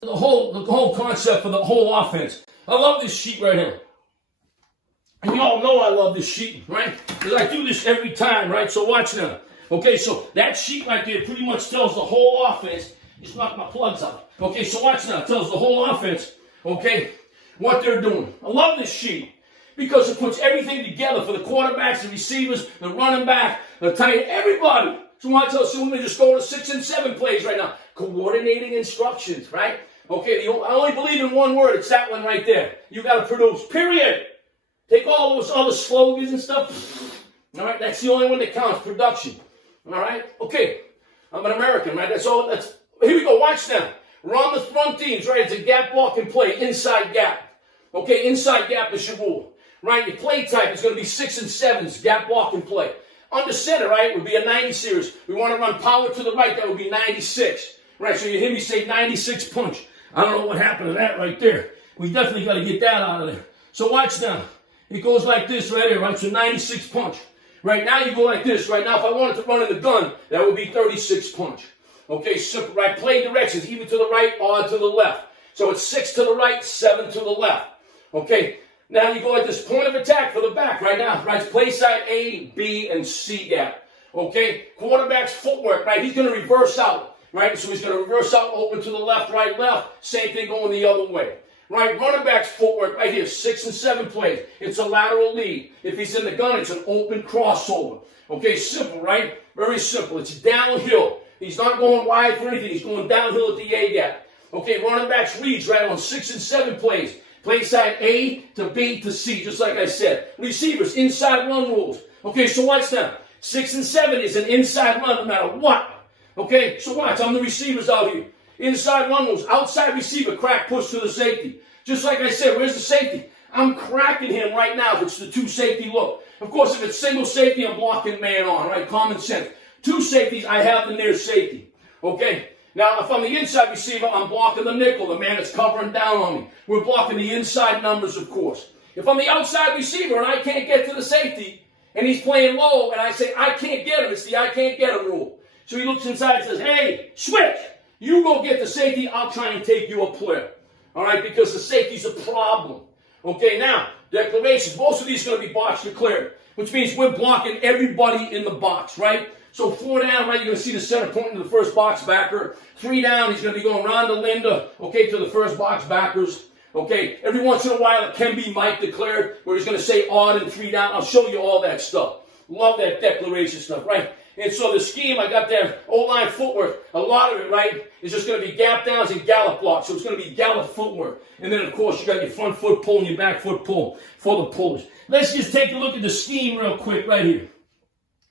the whole concept for the whole offense. I love this sheet right here. And you all know I love this sheet, right? Because I do this every time, right? So watch now. Okay, so that sheet right there pretty much tells the whole offense. Just knock my plugs out. Okay, so watch now. It tells the whole offense, okay, what they're doing. I love this sheet because it puts everything together for the quarterbacks, the receivers, the running back, the tight end, everybody. So watch out. So let me just go to 6 and 7 plays right now. Coordinating instructions, right? Okay, I only believe in one word. It's that one right there. You got to produce, period. Take all those other slogans and stuff. All right, that's the only one that counts, production. All right, okay. I'm an American, right? That's all. Here we go. Watch now. Run the front teams, right? It's a gap blocking play, inside gap. Okay, inside gap is your rule, right? Your play type is going to be 6 and 7s, gap blocking play. Under center, right, would be a 90 series. We want to run power to the right. That would be 96, right? So you hear me say 96 punch. I don't know what happened to that right there. We definitely got to get that out of there. So watch now. It goes like this right here, right? So 96 punch. Right now you go like this. Right now if I wanted to run in the gun, that would be 36 punch. Okay, simple, right? Play directions, either to the right or to the left. So it's 6 to the right, 7 to the left. Okay, now you go like this, point of attack for the back right now. Right, play side A, B, and C gap. Okay, quarterback's footwork, right? He's going to reverse out, right? So he's going to reverse out, open to the left, right, left. Same thing going the other way. Right, running back's footwork right here, 6 and 7 plays. It's a lateral lead. If he's in the gun, it's an open crossover. Okay, simple, right? Very simple. It's downhill. He's not going wide for anything. He's going downhill at the A gap. Okay, running back's reads right on 6 and 7 plays. Play side A to B to C, just like I said. Receivers, inside run rules. Okay, so watch now. 6 and 7 is an inside run no matter what. Okay, so watch. I'm the receivers out here. Inside run rules, outside receiver, crack, push to the safety. Just like I said, where's the safety? I'm cracking him right now if it's the 2 safety look. Of course, if it's single safety, I'm blocking man on, right? Common sense. 2 safeties, I have the near safety. Okay? Now, if I'm the inside receiver, I'm blocking the nickel, the man that's covering down on me. We're blocking the inside numbers, of course. If I'm the outside receiver and I can't get to the safety, and he's playing low, and I say, I can't get him, it's the I can't get him rule. So he looks inside and says, hey, switch! You go get the safety, I'll try and take you a player. All right, because the safety's a problem. Okay, now, declarations. Most of these are going to be box declared, which means we're blocking everybody in the box, right? So 4 down, right, you're going to see the center pointing to the first box backer. 3 down, he's going to be going around the Linda, okay, to the first box backers. Okay, every once in a while it can be Mike declared, where he's going to say odd and 3 down. I'll show you all that stuff. Love that declaration stuff, right? And so the scheme, I got there, O-line footwork, a lot of it, right, is just going to be gap downs and gallop blocks. So it's going to be gallop footwork. And then, of course, you got your front foot pull and your back foot pull for the pullers. Let's just take a look at the scheme real quick right here.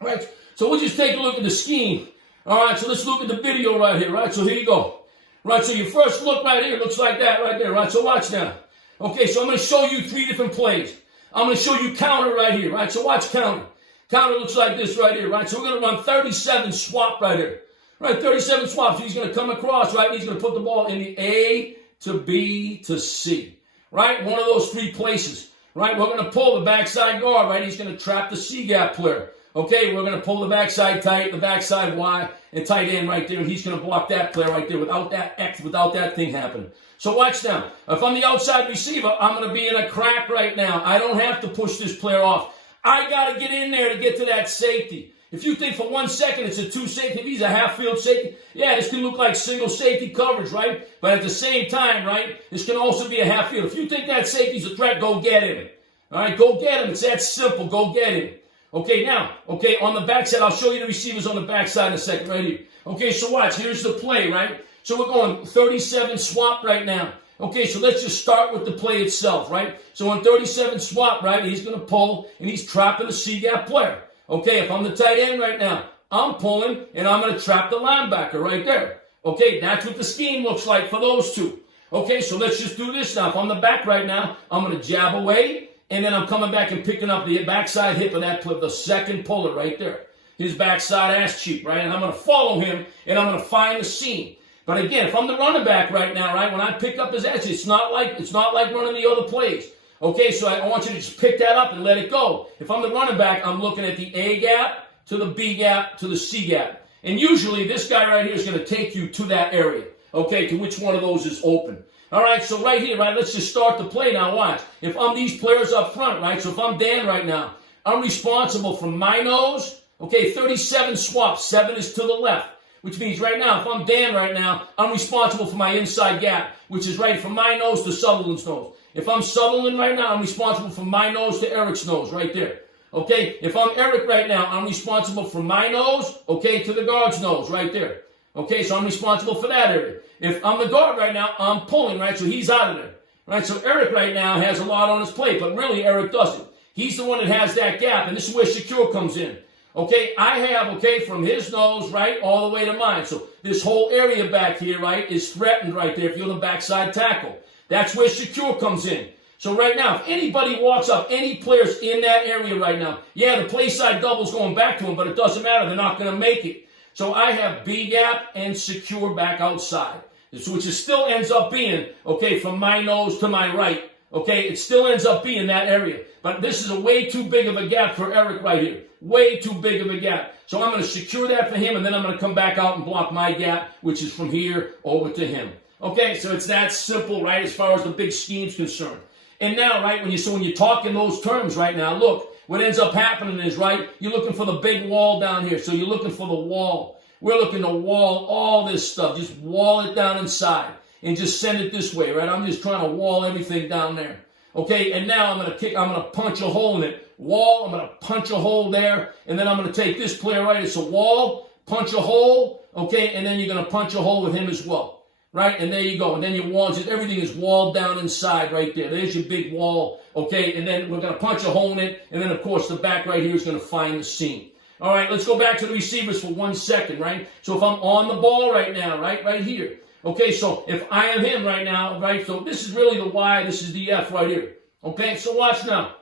All right, so we'll just take a look at the scheme. All right, so let's look at the video right here, right? So here you go. Right, so your first look right here looks like that right there, right? So watch now. Okay, so I'm going to show you 3 different plays. I'm going to show you counter right here, right? So watch counter. Counter looks like this right here, right? So we're going to run 37 swap right here. Right, 37 swaps. He's going to come across, right? He's going to put the ball in the A to B to C. Right? One of those 3 places. Right? We're going to pull the backside guard, right? He's going to trap the C gap player. Okay, we're going to pull the backside tight, the backside Y, and tight end right there, and he's going to block that player right there without that X, without that thing happening. So watch now. If I'm the outside receiver, I'm going to be in a crack right now. I don't have to push this player off. I got to get in there to get to that safety. If you think for 1 second it's a 2 safety, if he's a half-field safety, yeah, this can look like single safety coverage, right? But at the same time, right, this can also be a half-field. If you think that safety's a threat, go get him. All right, go get him. It's that simple. Go get him. Okay, now, okay, on the backside, I'll show you the receivers on the backside in a second right here. Okay, so watch. Here's the play, right? So we're going 37 swap right now. Okay, so let's just start with the play itself, right? So on 37 swap, right, he's going to pull, and he's trapping the C-gap player. Okay, if I'm the tight end right now, I'm pulling, and I'm going to trap the linebacker right there. Okay, that's what the scheme looks like for those 2. Okay, so let's just do this now. If I'm the back right now, I'm going to jab away, and then I'm coming back and picking up the backside hip of that play, the second puller right there. His backside ass cheek, right? And I'm going to follow him, and I'm going to find the seam. But again, if I'm the running back right now, right, when I pick up his edge, it's not like running the other plays. Okay, so I want you to just pick that up and let it go. If I'm the running back, I'm looking at the A gap to the B gap to the C gap. And usually this guy right here is going to take you to that area. okay, to which one of those is open. All right, so right here, right, let's just start the play now. Watch. If I'm these players up front, right, so if I'm Dan right now, I'm responsible for my nose, okay, 37 swaps, 7 is to the left, which means right now, if I'm Dan right now, I'm responsible for my inside gap, which is right from my nose to Sutherland's nose. If I'm Sutherland right now, I'm responsible for my nose to Eric's nose, right there. Okay, if I'm Eric right now, I'm responsible for my nose, okay, to the guard's nose, right there. Okay, so I'm responsible for that area. If I'm the guard right now, I'm pulling, right, so he's out of there. Right, so Eric right now has a lot on his plate, but really Eric doesn't. He's the one that has that gap, and this is where Shakur comes in. Okay, I have, okay, from his nose, right, all the way to mine. So this whole area back here, right, is threatened right there if you're the backside tackle. That's where Shakur comes in. So right now, if anybody walks up, any players in that area right now, yeah, the play side double's going back to them, but it doesn't matter. They're not going to make it. So I have B gap and Shakur back outside, which it still ends up being, okay, from my nose to my right. Okay, it still ends up being that area. But this is a way too big of a gap for Eric right here. Way too big of a gap. So I'm going to secure that for him, and then I'm going to come back out and block my gap, which is from here over to him. Okay, so it's that simple, right, as far as the big scheme's concerned. And now, right, when you talk in those terms right now, look, what ends up happening is, right, you're looking for the big wall down here. So you're looking for the wall. We're looking to wall all this stuff. Just wall it down inside and just send it this way, right? I'm just trying to wall everything down there. Okay, and now I'm going to punch a hole in it. Wall, I'm going to punch a hole there, and then I'm going to take this player, right? It's a wall, punch a hole, okay, and then you're going to punch a hole with him as well. Right, and there you go. And then your wall, just everything is walled down inside right there. There's your big wall, okay? And then we're going to punch a hole in it. And then, of course, the back right here is going to find the seam. All right, let's go back to the receivers for 1 second, right? So if I'm on the ball right now, right here. Okay, so if I am him right now, right? So this is really the Y, this is the F right here. Okay, so watch now.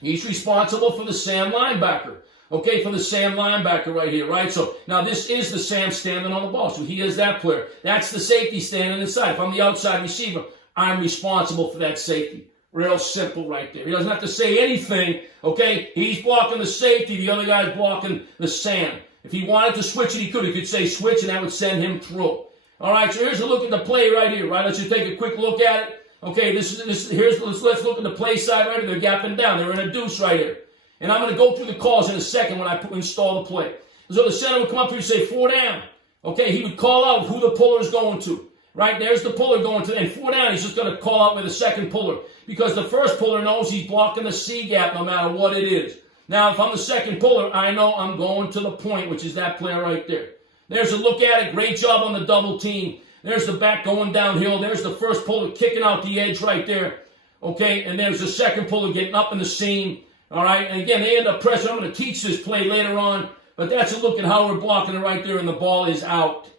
He's responsible for the Sam linebacker. Okay, for the Sam linebacker right here, right? So now this is the Sam standing on the ball. So he is that player. That's the safety standing inside. If I'm the outside receiver, I'm responsible for that safety. Real simple right there. He doesn't have to say anything, okay? He's blocking the safety. The other guy's blocking the Sam. If he wanted to switch it, he could. He could say switch, and that would send him through. All right, so here's a look at the play right here, right? Let's just take a quick look at it. Okay, let's look at the play side right here. They're gapping down. They're in a deuce right here. And I'm going to go through the calls in a second when I install the play. So the center would come up here and say 4 down. Okay, he would call out who the puller is going to. Right, there's the puller going to, and 4 down, he's just going to call out with the second puller. Because the first puller knows he's blocking the C gap no matter what it is. Now, if I'm the second puller, I know I'm going to the point, which is that player right there. There's a look at it. Great job on the double team. There's the back going downhill. There's the first puller kicking out the edge right there. Okay, and there's the second puller getting up in the seam. All right, and again, they end up pressing. I'm going to teach this play later on, but that's a look at how we're blocking it right there, and the ball is out.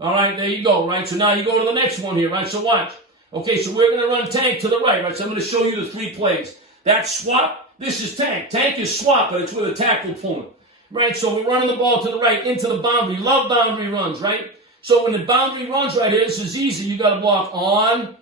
All right, there you go, right? So now you go to the next one here, right? So watch. Okay, so we're going to run tank to the right, right? So I'm going to show you the 3 plays. That swap, this is tank. Tank is swap, but it's with a tackle pulling. Right, so we're running the ball to the right, into the boundary. Love boundary runs, right? So when the boundary runs right here, this is easy. You got to block on,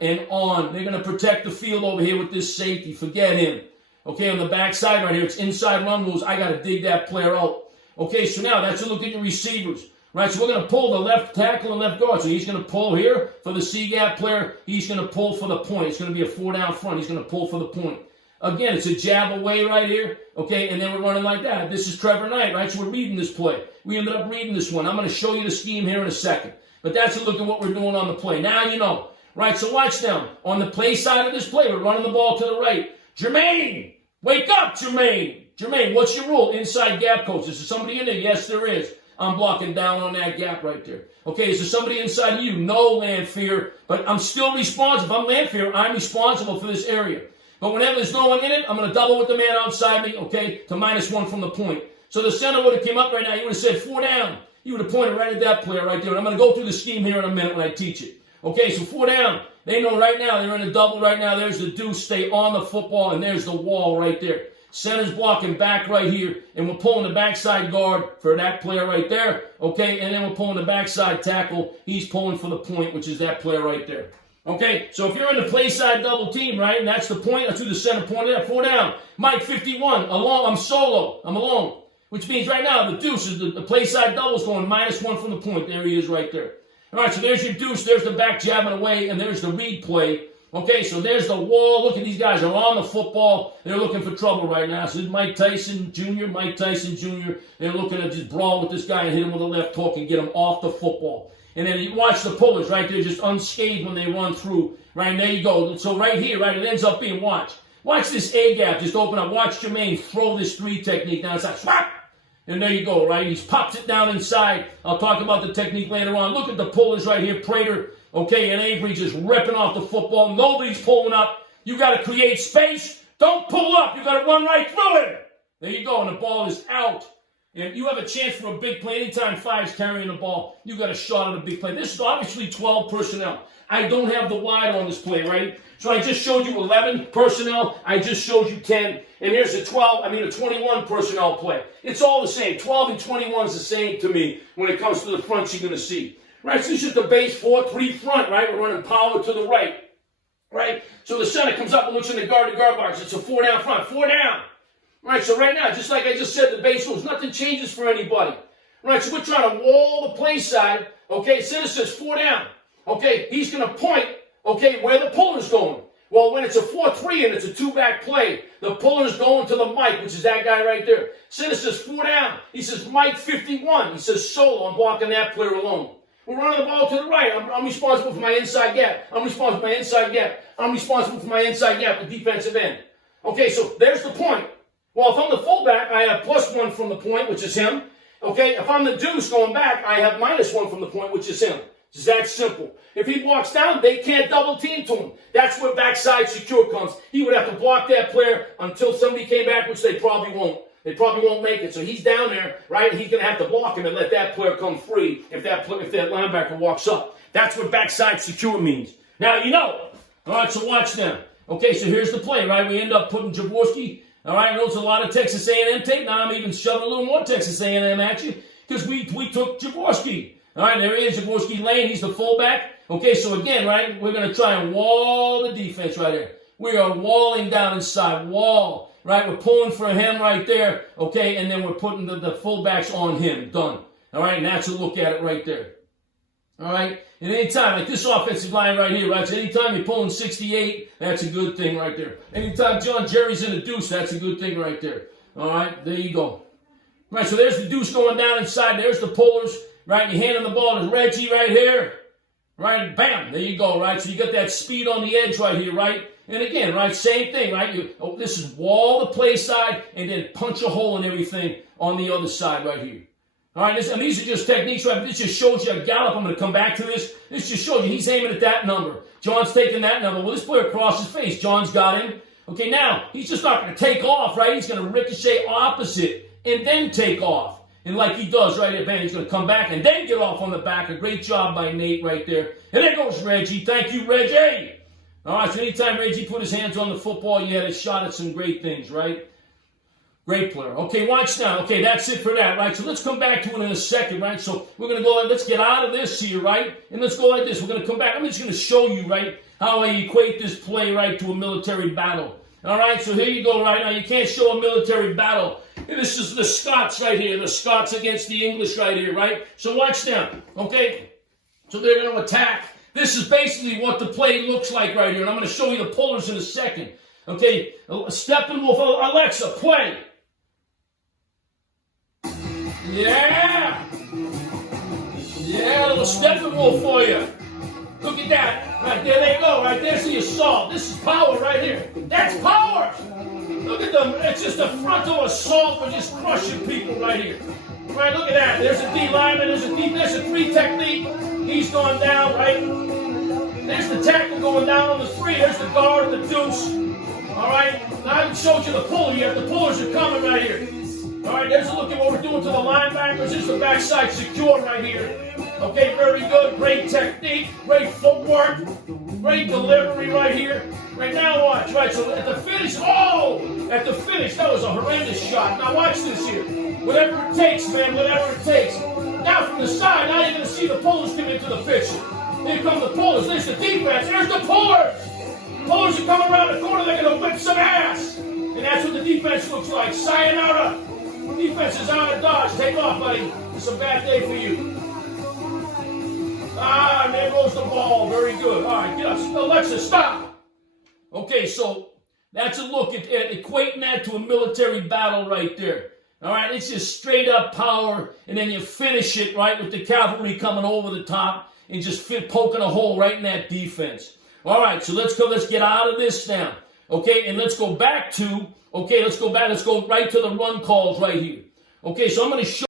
and on. They're going to protect the field over here with this safety. Forget him. Okay, on the backside right here, it's inside run rules. I got to dig that player out. Okay, so now that's a look at your receivers. Right, so we're going to pull the left tackle and left guard. So he's going to pull here for the C-gap player. He's going to pull for the point. It's going to be a 4 down front. He's going to pull for the point. Again, it's a jab away right here. Okay, and then we're running like that. This is Trevor Knight, right? So we're reading this play. We ended up reading this one. I'm going to show you the scheme here in a second. But that's a look at what we're doing on the play. Now you know. Right, so watch now. On the play side of this play, we're running the ball to the right. Jermaine! Wake up, Jermaine! Jermaine, what's your rule? Inside gap coach. Is there somebody in there? Yes, there is. I'm blocking down on that gap right there. Okay, is there somebody inside you? No, Landfear, but I'm still responsible. If I'm Landfear, I'm responsible for this area. But whenever there's no one in it, I'm going to double with the man outside me, okay, to -1 from the point. So the center would have came up right now. He would have said 4 down. He would have pointed right at that player right there. And I'm going to go through the scheme here in a minute when I teach it. Okay, so 4 down. They know right now they're in a double right now. There's the deuce. Stay on the football, and there's the wall right there. Center's blocking back right here, and we're pulling the backside guard for that player right there, okay? And then we're pulling the backside tackle. He's pulling for the point, which is that player right there. Okay, so if you're in the play side double team, right, and that's the point, that's who the center pointed at, 4 down. Mike, 51, alone, I'm solo, I'm alone. Which means right now the deuce is the play side double is going -1 from the point. There he is right there. All right, so there's your deuce. There's the back jabbing away, and there's the read play. Okay, so there's the wall. Look at these guys. They're on the football. They're looking for trouble right now. So this is Mike Tyson Jr. They're looking to just brawl with this guy and hit him with a left hook and get him off the football. And then you watch the pullers, right? They're just unscathed when they run through. Right, and there you go. So right here, right, it ends up being, watch this A-gap just open up. Watch Jermaine throw this 3 technique down inside. Swap! And there you go, right? He pops it down inside. I'll talk about the technique later on. Look at the pullers right here. Prater, okay, and Avery just ripping off the football. Nobody's pulling up. You got to create space. Don't pull up. You got to run right through it. There you go, and the ball is out. And you have a chance for a big play. Anytime 5's carrying the ball, you got a shot at a big play. This is obviously 12 personnel. I don't have the wide on this play, right? So I just showed you 11 personnel. I just showed you 10. And here's a 21 personnel play. It's all the same. 12 and 21 is the same to me when it comes to the fronts you're going to see. Right, so this is the base 4-3 front, right? We're running power to the right. Right? So the center comes up and looks in the guard-to-guard box. It's a 4 down front. 4 down. Right, so right now, just like I just said, the base rules, nothing changes for anybody. Right, so we're trying to wall the play side. Okay, center says 4 down. Okay, he's going to point, okay, where the puller's going. Well, when it's a 4-3 and it's a 2-back play, the puller's going to the Mike, which is that guy right there. Center says 4 down. He says Mike 51. He says solo. I'm blocking that player alone. We're running the ball to the right. I'm responsible for my inside gap. I'm responsible for my inside gap. I'm responsible for my inside gap, the defensive end. Okay, so there's the point. Well, if I'm the fullback, I have +1 from the point, which is him. Okay, if I'm the deuce going back, I have -1 from the point, which is him. It's that simple. If he walks down, they can't double team to him. That's where backside secure comes. He would have to block that player until somebody came back, which they probably won't. They probably won't make it. So he's down there, right? He's going to have to block him and let that player come free if that linebacker walks up. That's what backside secure means. Now, you know. All right, so watch now. Okay, so here's the play, right? We end up putting Jaworski. All right, I know it's a lot of Texas A&M tape. Now I'm even shoving a little more Texas A&M at you because we took Jaworski. All right, there he is, Jaworski Lane. He's the fullback. Okay, so again, right, we're going to try and wall the defense right here. We are walling down inside, wall, right? We're pulling for him right there, okay, and then we're putting the fullbacks on him. Done. All right, and that's a look at it right there. All right, and anytime, like this offensive line right here, right? So anytime you're pulling 68, that's a good thing right there. Anytime John Jerry's in the deuce, that's a good thing right there. All right, there you go. Right, so there's the deuce going down inside. There's the pullers. Right, you hand him the ball to Reggie right here. Right, bam, there you go, right? So you got that speed on the edge right here, right? And again, right, same thing, right? This is wall the play side and then punch a hole in everything on the other side right here. All right, and these are just techniques, right? But this just shows you a gallop. I'm going to come back to this. This just shows you he's aiming at that number. John's taking that number. Well, this player across his face. John's got him. Okay, now, he's just not going to take off, right? He's going to ricochet opposite and then take off. And like he does right here, bam, he's going to come back and then get off on the back. A great job by Nate right there. And there goes Reggie. Thank you, Reggie. All right, so anytime Reggie put his hands on the football, you had a shot at some great things, right? Great player. Okay, watch now. Okay, that's it for that, right? So let's come back to it in a second, right? So we're going to go, let's get out of this here, right? And let's go like this. We're going to come back. I'm just going to show you, right, how I equate this play, right, to a military battle. All right, so here you go right now. You can't show a military battle. And this is the Scots right here, the Scots against the English right here, right? So watch now, okay? So they're going to attack. This is basically what the play looks like right here. And I'm going to show you the pullers in a second. Okay, Steppenwolf, Alexa, play. Yeah! Yeah, a little Steppenwolf for you. Look at that. Right there they go. Right there's the assault. This is power right here. That's power! Look at them. It's just a frontal assault for just crushing people right here. Right, look at that. There's a D lineman. There's a 3 technique. He's gone down, right? There's the tackle going down on the 3. There's the guard and the deuce. All right? Now I haven't showed you the puller yet. The pullers are coming right here. All right, there's a look at what we're doing to the linebackers. This is the backside secure right here. Okay, very good. Great technique. Great footwork. Great delivery right here. Right now, watch. Right, so at the finish, at the finish, that was a horrendous shot. Now watch this here. Whatever it takes, man, whatever it takes. Now from the side, now you're going to see the pullers come into the picture. Here come the pullers. There's the defense. There's the pullers. Pullers are coming around the corner. They're going to whip some ass. And that's what the defense looks like. Sayonara. Defense is out of dodge. Take off, buddy. It's a bad day for you. Ah, and there goes the ball. Very good. All right, get up. Alexa, stop. Okay, so that's a look at equating that to a military battle right there. All right, it's just straight up power, and then you finish it, right, with the cavalry coming over the top and just poking a hole right in that defense. All right, so let's get out of this now. Okay, and let's go right to the run calls right here. Okay, so I'm going to show